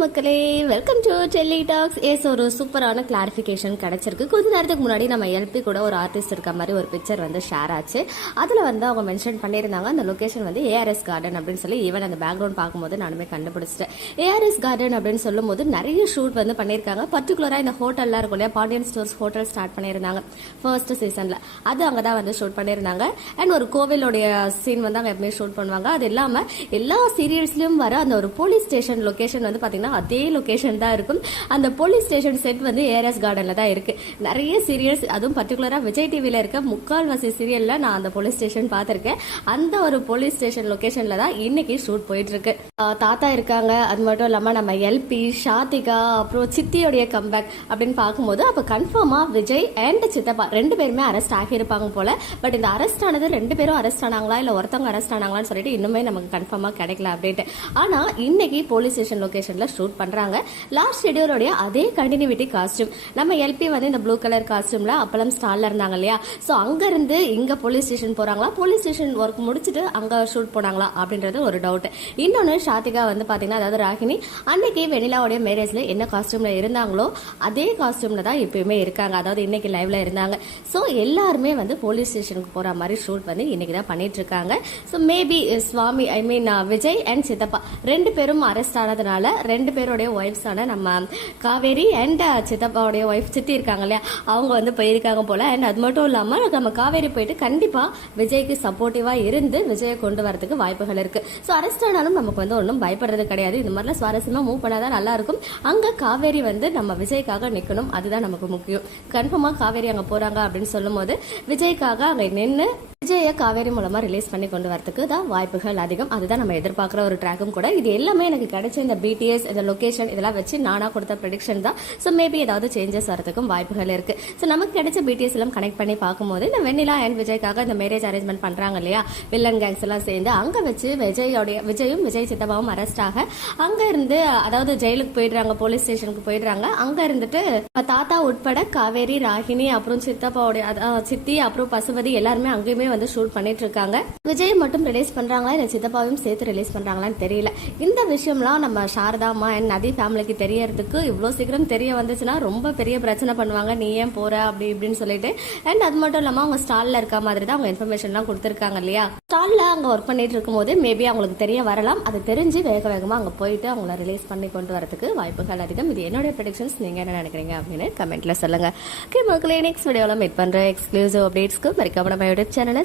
மக்களே welcome to Delhi talks as ஒரு சூப்பரான கிளாரிஃபிகேஷன் கிடச்சிருக்கு. கொஞ்ச நேரத்துக்கு முன்னாடி நம்ம எல்பி கூட ஒரு ஆர்டிஸ்ட் இருக்க மாதிரி ஒரு பிக்சர் வந்து ஷேர் ஆச்சு. அதில் வந்து அவங்க மென்ஷன் பண்ணியிருந்தாங்க அந்த லொகேஷன் வந்து ஏஆர்எஸ் கார்டன் அப்படின்னு சொல்லி. ஈவன் அந்த பேக்ரவுண்ட் பார்க்கும்போது நானுமே கண்டுபிடிச்சிட்டேன். ஏஆர்எஸ் கார்டன் அப்படின்னு சொல்லும்போது நிறைய ஷூட் வந்து பண்ணியிருக்காங்க. பர்டிகுலராக இந்த ஹோட்டல்லாம் இருக்கும் இல்லையா? பாண்டியன் ஸ்டோர்ஸ் ஹோட்டல் ஸ்டார்ட் பண்ணியிருந்தாங்க ஃபர்ஸ்ட் சீசனில் அது அங்கே தான் வந்து ஷூட் பண்ணியிருந்தாங்க. அண்ட் ஒரு கோவிலோடைய சீன் வந்து அங்கே எப்பவுமே ஷூட் பண்ணுவாங்க. அது இல்லாமல் எல்லா சீரியல்ஸ்லையும் வர அந்த ஒரு போலீஸ் ஸ்டேஷன் லொகேஷன் வந்து பார்த்தீங்கன்னா அதே லொக்கேஷன் தான் இருக்கும். அந்த போலீஸ் ஸ்டேஷன் செட் வந்து ஏஆர்எஸ் கார்டனில் தான் இருக்குது நிறைய சீரியல்ஸ் அதுவும் பர்டிகுலராக விஜய் டிவியில் இருக்க முக்கால்வாசி சீரியலில் நான் அந்த போலீஸ் ஸ்டேஷன் பார்த்துருக்கேன். அந்த ஒரு போலீஸ் ஸ்டேஷன் லொக்கேஷனில் தான் இன்னைக்கு ஷூட் போயிட்டுருக்கு தாத்தா இருக்காங்க. அது மட்டும் இல்லாமல் நம்ம எல்பி ஷாத்திகா அப்புறம் சித்தியோடைய கம்பேக் அப்படின்னு பார்க்கும்போது அப்போ கன்ஃபார்மாக விஜய் அண்ட் சித்தப்பா ரெண்டு பேருமே அரெஸ்ட் ஆகியிருப்பாங்க போல. பட் இந்த அரெஸ்ட் ஆனது ரெண்டு பேரும் அரெஸ்ட் ஆனாங்களா இல்லை ஒருத்தவங்க அரெஸ்ட் ஆனாங்களான்னு சொல்லிட்டு இன்னுமே நமக்கு கன்ஃபார்மாக கிடைக்கல அப்டேட் ஆனால் இன்னைக்கு போலீஸ் ஸ்டேஷன் லொகேஷனில் ஷூட் பண்ணுறாங்க லாஸ்ட் ஷெடியூலோடைய அதே கண்டினியூட்டி காஸ்டியூம் நம்ம எல்பி வந்து இந்த ப்ளூ கலர் காஸ்டியூமில் அப்பளம் ஸ்டாலில் இருந்தாங்க இல்லையா? ஸோ அங்கேருந்து இங்கே போலீஸ் ஸ்டேஷன் போகிறாங்களா போலீஸ் ஸ்டேஷன் ஒர்க் முடிச்சுட்டு அங்கே ஷூட் போனாங்களா? அப்படின்றது ஒரு டவுட் இன்னொன்று ஷாத்திகா வந்து பார்த்தீங்கன்னா அதாவது ராகினி அன்னைக்கு வெனிலாவுடைய மேரேஜில் என்ன காஸ்டியூமில் இருந்தாங்களோ அதே காஸ்டியூமில் தான் எப்பயுமே இருக்காங்க. அதாவது இன்னைக்கு லைவ்ல இருந்தாங்க. ஸோ எல்லாருமே வந்து போலீஸ் ஸ்டேஷனுக்கு போகிற மாதிரி ஷூட் வந்து இன்னைக்கு தான் பண்ணிட்டு இருக்காங்க. So maybe uh, Swami I mean uh, Vijay and சித்தப்பா ரெண்டு பேரும் அரெஸ்ட் ஆனதுனால ரெண்டு ரெண்டு பேருடைய ஒய்ஃப்ஸான நம்ம காவேரி அண்ட் சித்தப்பாவுடைய ஒய்ஃப் சித்தி இருக்காங்க இல்லையா? அவங்க வந்து போயிருக்காங்க போல. அண்ட் அது மட்டும் இல்லாமல் நம்ம காவேரி போயிட்டு கண்டிப்பாக விஜய்க்கு சப்போர்ட்டிவாக இருந்து விஜயை கொண்டு வரதுக்கு வாய்ப்புகள் இருக்கு. ஸோ அரெஸ்ட் ஆனாலும் நமக்கு வந்து ஒன்றும் பயப்படுறது கிடையாது. இந்த மாதிரிலாம் சுவாரஸ்யமாக மூவ் பண்ணால் தான் நல்லாயிருக்கும் அங்கே காவேரி வந்து நம்ம விஜய்க்காக நிற்கணும் அதுதான் நமக்கு முக்கியம். கன்ஃபார்மாக காவேரி அங்கே போகிறாங்க அப்படின்னு சொல்லும்போது விஜய்க்காக அங்கே நின்று விஜய காவேரி மூலமா ரிலீஸ் பண்ணி கொண்டு வரதுக்கு தான் வாய்ப்புகள் அதிகம். அதுதான் நம்ம எதிர்பார்க்குற ஒரு ட்ராக்கும் கூட. இது எல்லாமே எனக்கு கிடைச்ச இந்த பிடிஎஸ் இந்த லொகேஷன் இதெல்லாம் வச்சு நானா கொடுத்த ப்ரடிக்ஷன் தான். ஸோ மேபி ஏதாவது சேஞ்சஸ் வரதுக்கும் வாய்ப்புகள் இருக்கு. ஸோ நமக்கு கிடைச்ச பிடிஎஸ் எல்லாம் கனெக்ட் பண்ணி பார்க்கும்போது இந்த வெண்ணிலா அண்ட் விஜய்க்காக இந்த மேரேஜ் அரேஞ்ச்மெண்ட் பண்றாங்க இல்லையா? வில்லன் கேங்ஸ் எல்லாம் சேர்ந்து அங்க வச்சு விஜயோடைய விஜயும் விஜய் சித்தப்பாவும் அரெஸ்ட் ஆக அங்க இருந்து அதாவது ஜெயிலுக்கு போயிடுறாங்க போலீஸ் ஸ்டேஷனுக்கு போயிடுறாங்க. அங்க இருந்துட்டு தாத்தா உட்பட காவேரி ராகினி அப்புறம் சித்தப்பாவுடைய சித்தி அப்புறம் பசுபதி எல்லாருமே அங்கேயுமே வந்து ஷூட் பண்ணிட்டு இருக்காங்க விஜய் மட்டும் ரிலீஸ் பண்றாங்களா? இல்ல சித்தப்பாவையும் சேர்த்து ரிலீஸ் பண்றாங்களான்னு தெரியல. இந்த விஷயம்லாம் நம்ம சாரதாமா என் நதி ஃபேமிலிக்கு தெரியறதுக்கு இவ்வளோ சீக்கிரம் தெரிய வந்துச்சுன்னா ரொம்ப பெரிய பிரச்சனை பண்ணுவாங்க. நீ ஏன் போற? அப்படி இப்படின்னு சொல்லிட்டு. அண்ட் அது மட்டும் இல்லாம அவங்க ஸ்டால்ல இருக்க மாதிரி தான் அவங்க இன்ஃபர்மேஷன்லாம் கொடுத்துருக்காங்க இல்லையா? ஸ்டால்ல அங்க ஒர்க் பண்ணிட்டு இருக்கும்போது மேபி அவங்களுக்கு தெரிய வரலாம். அது தெரிஞ்சு வேக வேகமா அங்க போயிட்டு அவங்கள ரிலீஸ் பண்ணி கொண்டு வரதுக்கு வாய்ப்புகள் அதிகம். இது என்னுடைய ப்ரெடிக்ஷன்ஸ் நீங்க என்ன நினைக்கிறீங்க அப்படின்னு கமெண்ட்ல சொல்லுங்க. ஓகே மக்களே நெக்ஸ்ட் வீடியோல மீட் பண்ற எக்ஸ்க்ளூசிவ் அப்டேட்ஸ்க்கு மறக்காம நம்ம யூடியூப் சேனலை